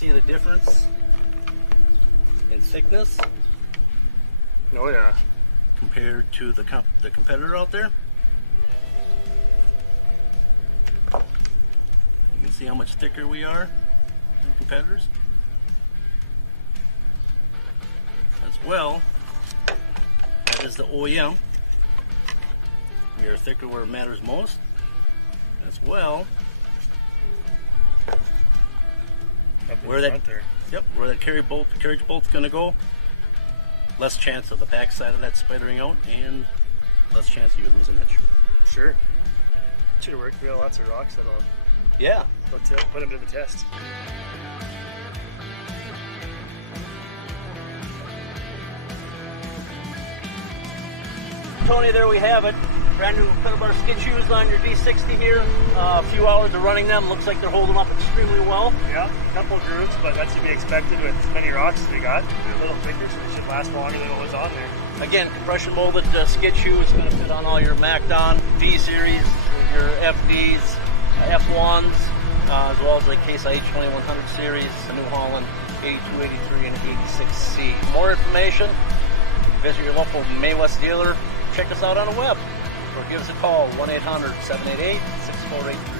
see the difference in thickness? Oh yeah. Compared to the competitor out there? You can see how much thicker we are than competitors. As well, that is the OEM. We are thicker where it matters most. As well, where that where that carriage bolt's going to go, less chance of the back side of that spidering out and less chance of you losing that shoe. Sure. Should work. We got lots of rocks that'll put them to the test. Tony, there we have it. Brand new cutterbar skid shoes on your D60 here. A few hours of running them. Looks like they're holding up extremely well. Yeah, a couple of grooves, but that's to be expected with as many rocks as we got. They're a little thicker, so they should last longer than what was on there. Again, compression molded skid shoes, going to fit on all your Macdon V series, your FDs, F1s, as well as the Case IH 2100 series, New Holland 82, 83, and 86C. For more information, visit your local May West dealer. Check us out on the web or give us a call, 1-800-788-6483.